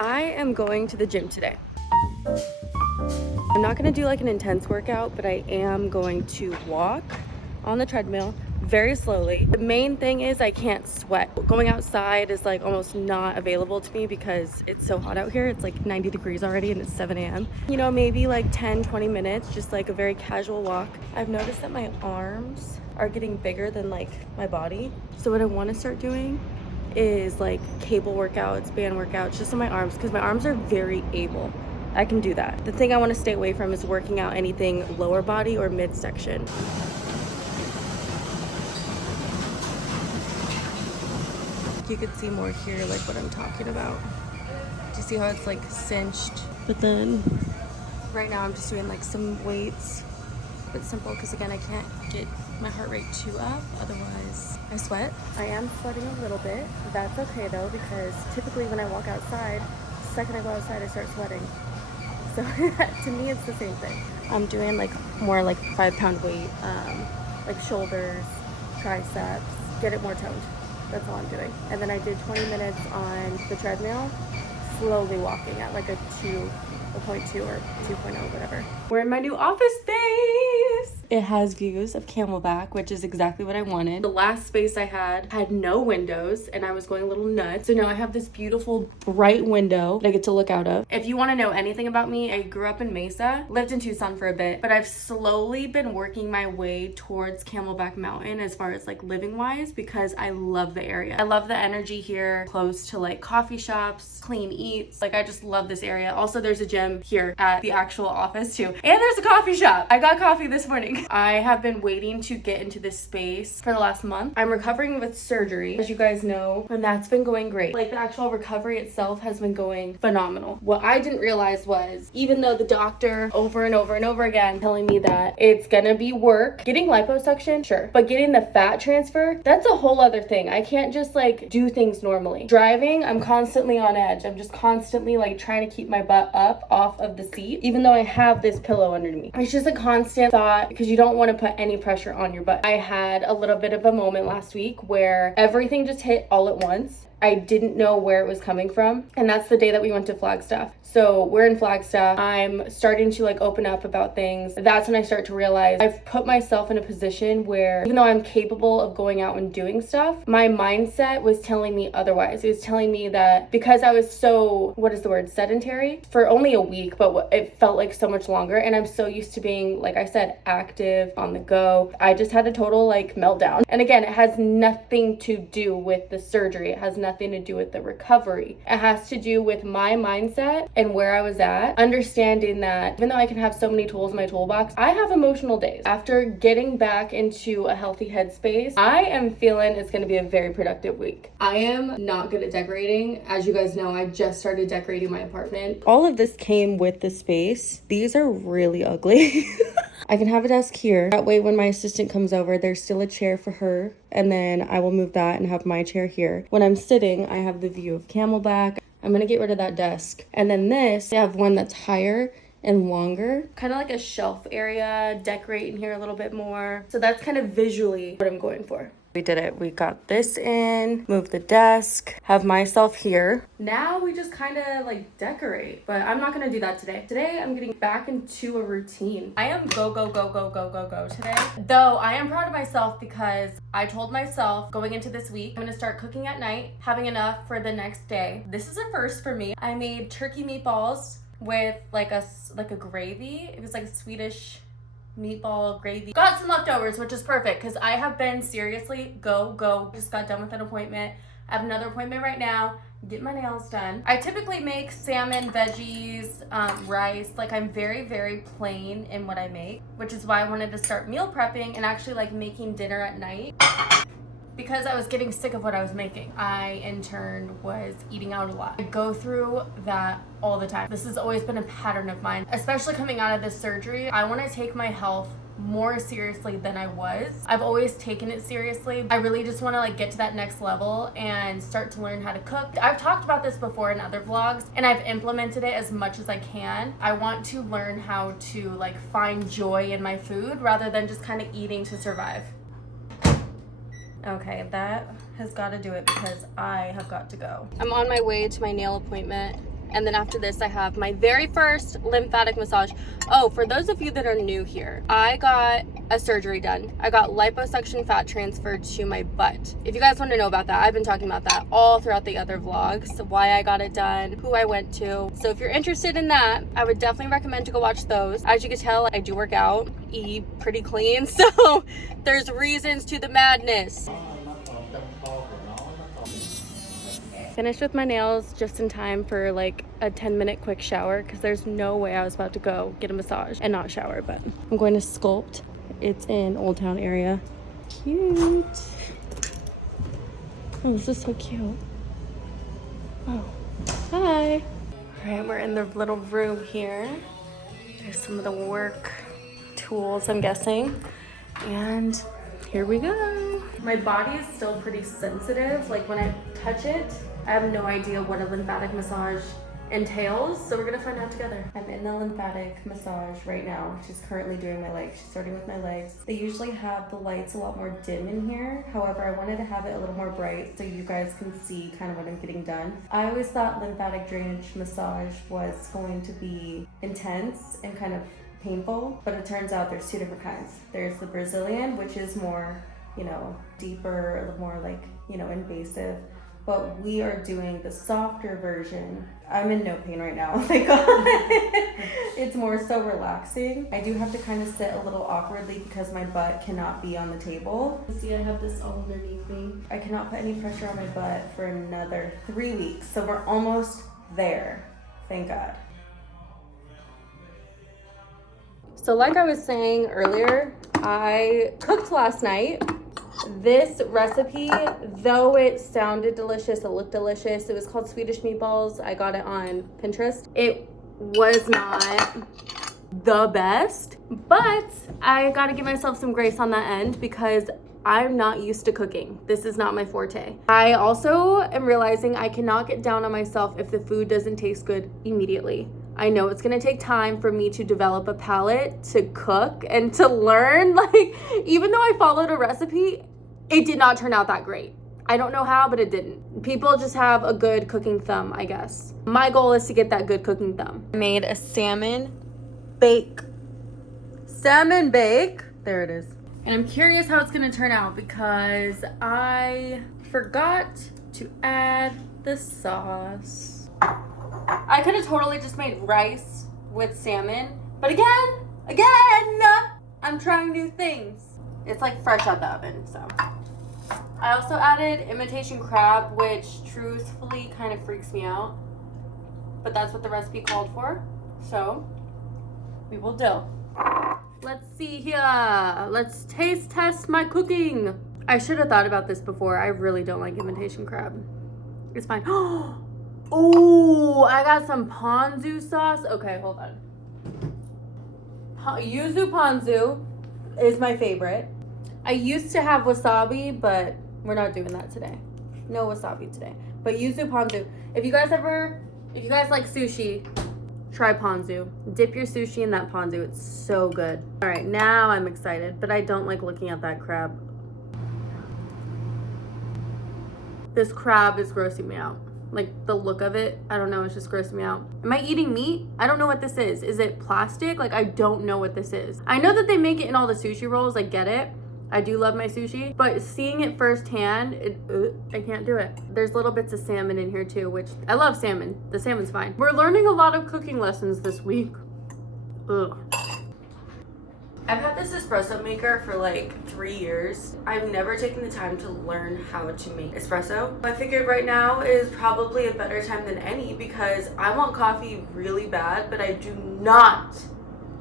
I am going to the gym today. I'm not gonna do like an intense workout, but I am going to walk on the treadmill very slowly. The main thing is I can't sweat. Going outside is like almost not available to me because it's so hot out here. It's like 90 degrees already and it's 7 a.m. You know, maybe like 10-20 minutes, just like a very casual walk. I've noticed that my arms are getting bigger than like my body. So what I want to start doing is like cable workouts, band workouts, just on my arms, because my arms are very able. I can do that. The thing I want to stay away from is working out anything lower body or midsection. You could see more here, like what I'm talking about. Do you see how it's like cinched? But then right now I'm just doing like some weights. It's simple because again, I can't get my heart rate too up, otherwise I sweat. I am sweating a little bit. That's okay though, because typically when I walk outside, the second I go outside, I start sweating. So to me, it's the same thing. I'm doing like more like 5-pound weight, like shoulders, triceps, get it more toned. That's all I'm doing. And then I did 20 minutes on the treadmill, slowly walking at like a 2.2 or 2.0, whatever. We're in my new office space. It has views of Camelback, which is exactly what I wanted. The last space I had no windows and I was going a little nuts. So now I have this beautiful bright window that I get to look out of. If you want to know anything about me, I grew up in Mesa, lived in Tucson for a bit, but I've slowly been working my way towards Camelback Mountain as far as like living wise, because I love the area. I love the energy here, close to like coffee shops, clean eats. Like I just love this area. Also, there's a gym here at the actual office too. And there's a coffee shop. I got coffee this morning. I have been waiting to get into this space for the last month. I'm recovering with surgery, as you guys know, and that's been going great. Like the actual recovery itself has been going phenomenal. What I didn't realize was, even though the doctor over and over and over again telling me that it's gonna be work, getting liposuction, sure, but getting the fat transfer, that's a whole other thing. I can't just like do things normally. Driving, I'm constantly on edge. I'm just constantly like trying to keep my butt up off of the seat, even though I have this pillow under me. It's just a constant thought because you don't want to put any pressure on your butt. I had a little bit of a moment last week where everything just hit all at once. I didn't know where it was coming from. And that's the day that we went to Flagstaff. So we're in Flagstaff. I'm starting to like open up about things. That's when I start to realize I've put myself in a position where even though I'm capable of going out and doing stuff, my mindset was telling me otherwise. It was telling me that because I was so, sedentary for only a week, but it felt like so much longer. And I'm so used to being, like I said, active, on the go. I just had a total like meltdown. And again, it has nothing to do with the surgery. It has nothing to do with the recovery. It has to do with my mindset and where I was at, understanding that even though I can have so many tools in my toolbox, I have emotional days. After getting back into a healthy headspace, I am feeling it's going to be a very productive week. I am not good at decorating. As you guys know, I just started decorating my apartment. All of this came with the space. These are really ugly. I can have a desk here. That way when my assistant comes over, there's still a chair for her. And then I will move that and have my chair here. When I'm sitting, I have the view of Camelback. I'm gonna get rid of that desk. And then this, I have one that's higher and longer. Kind of like a shelf area, decorate in here a little bit more. So that's kind of visually what I'm going for. We did it. We got this in, moved the desk, have myself here. Now we just kind of like decorate, but I'm not gonna do that today. Today I'm getting back into a routine. I am go today. Though I am proud of myself because I told myself going into this week, I'm gonna start cooking at night, having enough for the next day. This is a first for me. I made turkey meatballs with like a gravy. It was like a Swedish meatball gravy. Got some leftovers, which is perfect because I have been seriously go. Just got done with an appointment. I have another appointment right now. Get my nails done. I typically make salmon, veggies, rice. Like I'm very, very plain in what I make, which is why I wanted to start meal prepping and actually like making dinner at night. Because I was getting sick of what I was making. I, in turn, was eating out a lot. I go through that all the time. This has always been a pattern of mine, especially coming out of this surgery. I want to take my health more seriously than I was. I've always taken it seriously. I really just want to like get to that next level and start to learn how to cook. I've talked about this before in other vlogs and I've implemented it as much as I can. I want to learn how to like find joy in my food rather than just kind of eating to survive. Okay, that has got to do it because I have got to go. I'm on my way to my nail appointment. And then after this, I have my very first lymphatic massage. Oh, for those of you that are new here, I got a surgery done. I got liposuction fat transferred to my butt. If you guys want to know about that, I've been talking about that all throughout the other vlogs, so why I got it done, who I went to. So if you're interested in that, I would definitely recommend to go watch those. As you can tell, I do work out, eat pretty clean, so there's reasons to the madness. Finished with my nails just in time for like a 10-minute quick shower because there's no way I was about to go get a massage and not shower, but I'm going to Sculpt. It's in Old Town area. Cute. Oh, this is so cute. Oh, hi. All right, we're in the little room here. There's some of the work tools, I'm guessing. And here we go. My body is still pretty sensitive. Like when I touch it, I have no idea what a lymphatic massage entails, so we're gonna find out together. I'm in the lymphatic massage right now. She's currently doing my legs. She's starting with my legs. They usually have the lights a lot more dim in here. However, I wanted to have it a little more bright so you guys can see kind of what I'm getting done. I always thought lymphatic drainage massage was going to be intense and kind of painful, but it turns out there's two different kinds. There's the Brazilian, which is more, you know, deeper, a little more like, you know, invasive. But we are doing the softer version. I'm in no pain right now, thank God. It's more so relaxing. I do have to kind of sit a little awkwardly because my butt cannot be on the table. See, I have this all underneath me. I cannot put any pressure on my butt for another 3 weeks, so we're almost there, thank God. So like I was saying earlier, I cooked last night. This recipe, though it sounded delicious, it looked delicious, it was called Swedish meatballs. I got it on Pinterest. It was not the best, but I gotta give myself some grace on that end because I'm not used to cooking. This is not my forte. I also am realizing I cannot get down on myself if the food doesn't taste good immediately. I know it's gonna take time for me to develop a palate to cook and to learn. Like, even though I followed a recipe, it did not turn out that great. I don't know how, but it didn't. People just have a good cooking thumb, I guess. My goal is to get that good cooking thumb. I made a salmon bake. Salmon bake. There it is. And I'm curious how it's gonna turn out because I forgot to add the sauce. I could have totally just made rice with salmon, but again, I'm trying new things. It's like fresh out the oven, so. I also added imitation crab, which truthfully kind of freaks me out, but that's what the recipe called for, so we will do. Let's see here. Let's taste test my cooking. I should have thought about this before. I really don't like imitation crab. It's fine. Oh, I got some ponzu sauce. Okay, hold on. Yuzu ponzu is my favorite. I used to have wasabi, but we're not doing that today. No wasabi today. But yuzu ponzu. If you guys like sushi, try ponzu. Dip your sushi in that ponzu. It's so good. All right, now I'm excited, but I don't like looking at that crab. This crab is grossing me out. Like the look of it, I don't know, it's just grossing me out. Am I eating meat? I don't know what this is. Is it plastic? Like I don't know what this is. I know that they make it in all the sushi rolls, I get it. I do love my sushi, but seeing it firsthand, I can't do it. There's little bits of salmon in here too, which I love salmon. The salmon's fine. We're learning a lot of cooking lessons this week. Ugh. I've had this espresso maker for like 3 years. I've never taken the time to learn how to make espresso. I figured right now is probably a better time than any because I want coffee really bad, but I do not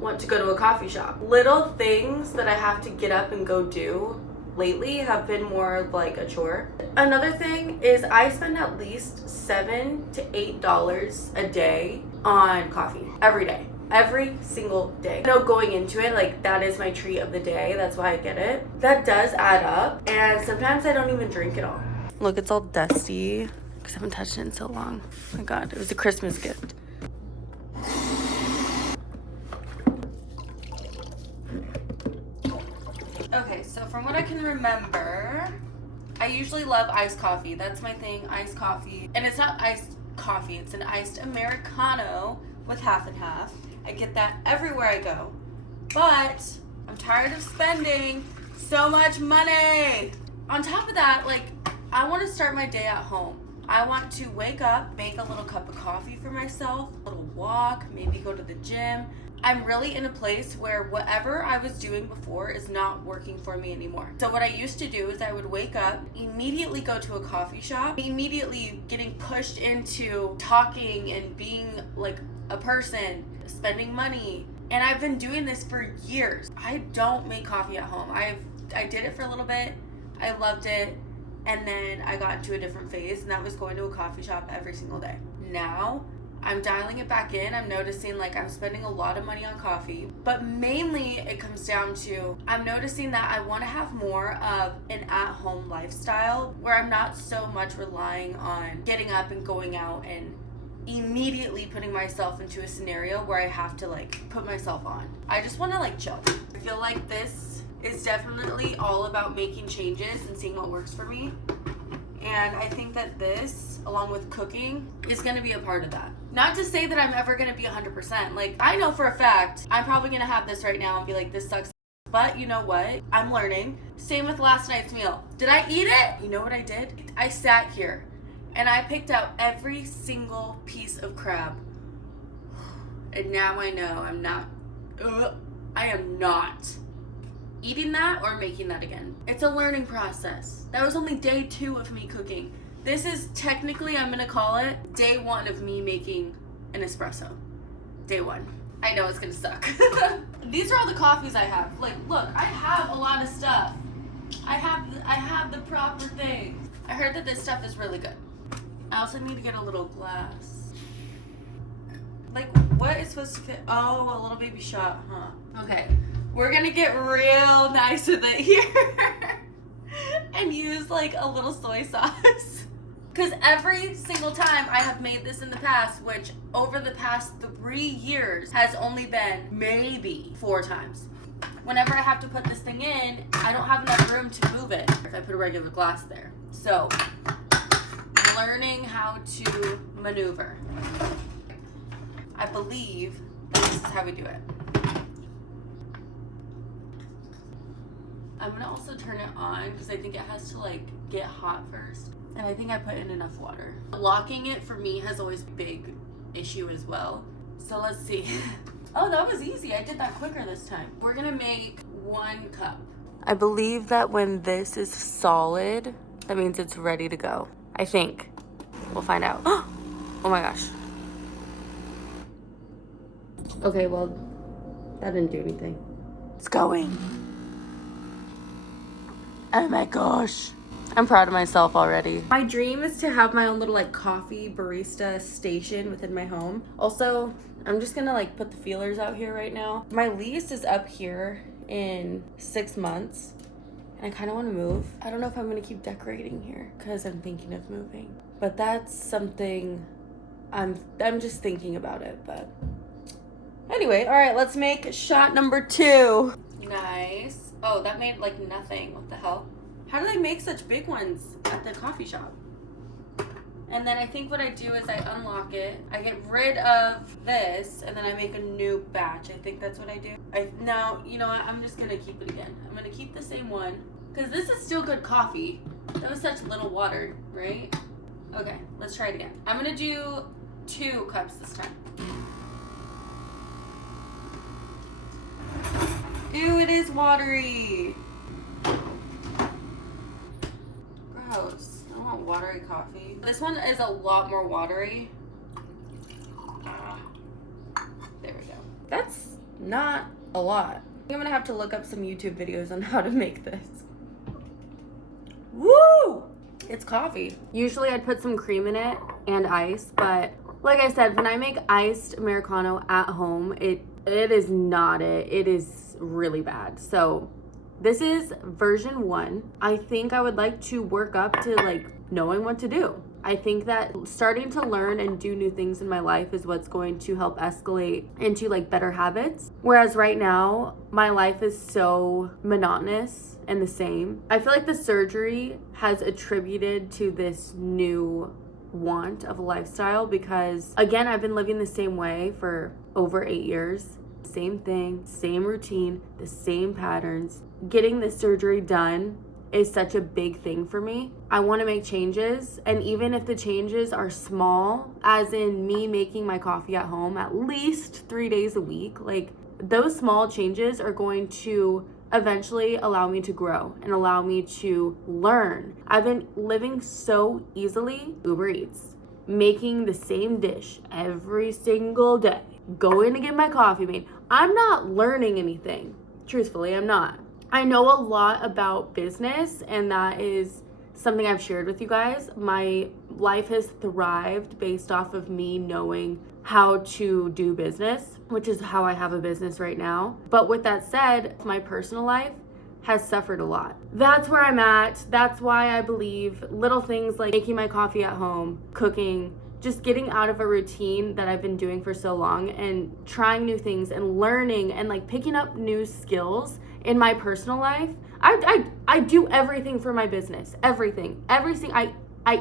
want to go to a coffee shop. Little things that I have to get up and go do lately have been more like a chore. Another thing is I spend at least $7 to $8 a day on coffee every day. Every single day. You know, going into it, like that is my treat of the day. That's why I get it. That does add up. And sometimes I don't even drink it all. Look, it's all dusty because I haven't touched it in so long. Oh my God, it was a Christmas gift. Okay, so from what I can remember, I usually love iced coffee. That's my thing, iced coffee. And it's not iced coffee. It's an iced Americano with half and half. I get that everywhere I go. But I'm tired of spending so much money. On top of that, like, I want to start my day at home. I want to wake up, make a little cup of coffee for myself, a little walk, maybe go to the gym. I'm really in a place where whatever I was doing before is not working for me anymore. So what I used to do is I would wake up, immediately go to a coffee shop, immediately getting pushed into talking and being like a person, spending money. And I've been doing this for years. I don't make coffee at home. I did it for a little bit. I loved it. And then I got into a different phase, and that was going to a coffee shop every single day. Now, I'm dialing it back in. I'm noticing like I'm spending a lot of money on coffee, but mainly it comes down to I'm noticing that I want to have more of an at-home lifestyle where I'm not so much relying on getting up and going out and immediately putting myself into a scenario where I have to like put myself on. I just want to like chill. I feel like this is definitely all about making changes and seeing what works for me. And I think that this, along with cooking, is going to be a part of that. Not to say that I'm ever going to be 100%. Like, I know for a fact I'm probably going to have this right now and be like, this sucks. But you know what? I'm learning. Same with last night's meal. Did I eat it? You know what I did? I sat here and I picked out every single piece of crab. And now I know I am not eating that or making that again. It's a learning process. That was only day 2 of me cooking. This is technically, I'm gonna call it day 1 of me making an espresso. Day 1. I know it's gonna suck. These are all the coffees I have. Like, look, I have a lot of stuff. I have the proper things. I heard that this stuff is really good. I also need to get a little glass. Like, what is supposed to fit? Oh, a little baby shot, huh? Okay. We're gonna get real nice with it here and use like a little soy sauce. Because every single time I have made this in the past, which over the past 3 years has only been maybe 4 times. Whenever I have to put this thing in, I don't have enough room to move it if I put a regular glass there. So, learning how to maneuver. I believe that this is how we do it. I'm gonna also turn it on because I think it has to like get hot first. And I think I put in enough water. Locking it for me has always been a big issue as well. So let's see. Oh, that was easy. I did that quicker this time. We're gonna make 1 cup. I believe that when this is solid, that means it's ready to go. I think. We'll find out. Oh my gosh. Okay, well, that didn't do anything. It's going. Oh my gosh. I'm proud of myself already. My dream is to have my own little like coffee barista station within my home. Also, I'm just gonna like put the feelers out here right now. My lease is up here in 6 months and I kind of want to move. I don't know if I'm gonna keep decorating here because I'm thinking of moving. But that's something I'm just thinking about it, but anyway, all right, let's make shot number 2. Nice. Oh, that made like nothing. What the hell? How do they make such big ones at the coffee shop? And then I think what I do is I unlock it. I get rid of this, and then I make a new batch. I think that's what I do. No, you know what? I'm just going to keep it again. I'm going to keep the same one. Because this is still good coffee. That was such little water, right? Okay, let's try it again. I'm going to do 2 cups this time. Ew, it is watery. Gross. I don't want watery coffee. This one is a lot more watery. There we go. That's not a lot. I'm gonna have to look up some YouTube videos on how to make this. Woo! It's coffee. Usually I'd put some cream in it and ice, but like I said, when I make iced Americano at home, it is not it. It is really bad. So this is version 1. I think I would like to work up to like knowing what to do. I think that starting to learn and do new things in my life is what's going to help escalate into like better habits. Whereas right now, my life is so monotonous and the same. I feel like the surgery has attributed to this new want of a lifestyle, because again, I've been living the same way for over 8 years. Same thing, same routine, the same patterns. Getting this surgery done is such a big thing for me. I want to make changes, and even if the changes are small, as in me making my coffee at home at least 3 days a week, like those small changes are going to eventually allow me to grow and allow me to learn. I've been living so easily. Uber Eats, making the same dish every single day, going to get my coffee made. I'm not learning anything. Truthfully, I'm not. I know a lot about business, and that is something I've shared with you guys. My life has thrived based off of me knowing how to do business, which is how I have a business right now. But with that said, my personal life has suffered a lot. That's where I'm at. That's why I believe little things like making my coffee at home, cooking, just getting out of a routine that I've been doing for so long and trying new things and learning and like picking up new skills in my personal life. I do everything for my business. Everything. I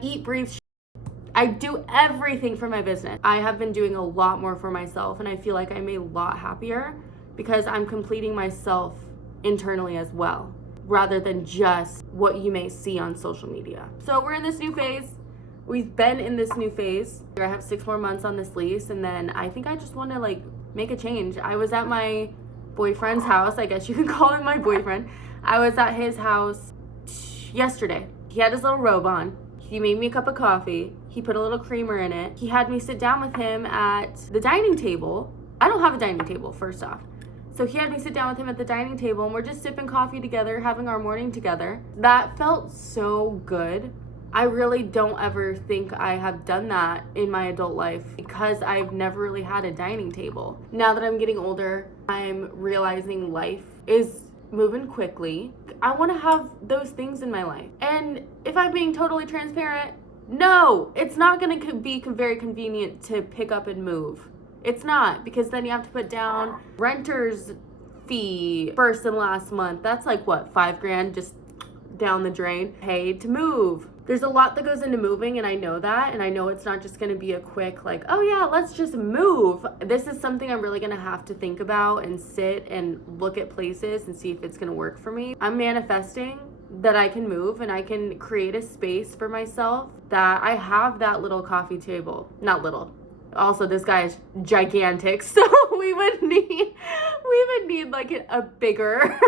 eat, breathe, I do everything for my business. I have been doing a lot more for myself, and I feel like I'm a lot happier because I'm completing myself internally as well, rather than just what you may see on social media. So we're in this new phase. We've been in this new phase. I have 6 more months on this lease, and then I think I just want to like make a change. I was at my boyfriend's house. I guess you can call him my boyfriend. I was at his house yesterday. He had his little robe on. He made me a cup of coffee. He put a little creamer in it. He had me sit down with him at the dining table. I don't have a dining table, first off. So he had me sit down with him at the dining table, and we're just sipping coffee together, having our morning together. That felt so good. I really don't ever think I have done that in my adult life because I've never really had a dining table. Now that I'm getting older, I'm realizing life is moving quickly. I want to have those things in my life. And if I'm being totally transparent, no, it's not going to be very convenient to pick up and move. It's not, because then you have to put down renter's fee first and last month. That's like what, $5,000 just down the drain. Pay to move. There's a lot that goes into moving, and I know that, and I know it's not just going to be a quick like, oh yeah, let's just move. This is something I'm really going to have to think about and sit and look at places and see if it's going to work for me. I'm manifesting that I can move and I can create a space for myself, that I have that little coffee table. Not little. Also, this guy is gigantic, so we would need like a bigger,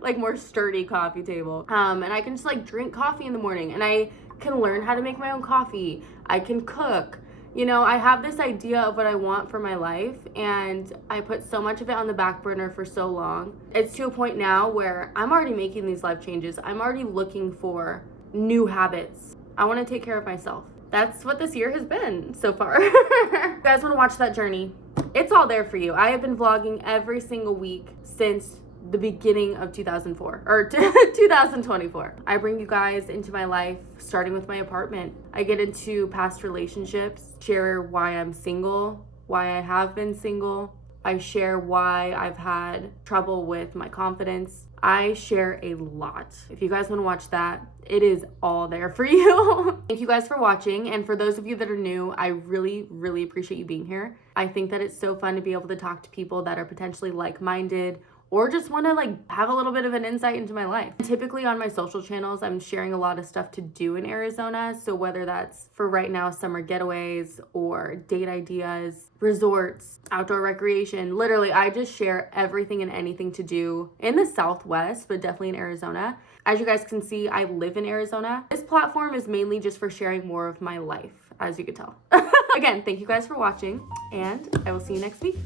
like more sturdy coffee table. And I can just like drink coffee in the morning, and I can learn how to make my own coffee. I can cook. You know, I have this idea of what I want for my life, and I put so much of it on the back burner for so long. It's to a point now where I'm already making these life changes. I'm already looking for new habits. I want to take care of myself. That's what this year has been so far. You guys want to watch that journey? It's all there for you. I have been vlogging every single week since the beginning of 2004 or 2024. I bring you guys into my life, starting with my apartment. I get into past relationships, share why I'm single, why I have been single. I share why I've had trouble with my confidence. I share a lot. If you guys want to watch that, it is all there for you. Thank you guys for watching. And for those of you that are new, I really, really appreciate you being here. I think that it's so fun to be able to talk to people that are potentially like-minded or just want to like have a little bit of an insight into my life. Typically on my social channels, I'm sharing a lot of stuff to do in Arizona. So whether that's for right now, summer getaways or date ideas, resorts, outdoor recreation, literally I just share everything and anything to do in the Southwest, but definitely in Arizona. As you guys can see, I live in Arizona. This platform is mainly just for sharing more of my life, as you could tell. Again, thank you guys for watching, and I will see you next week.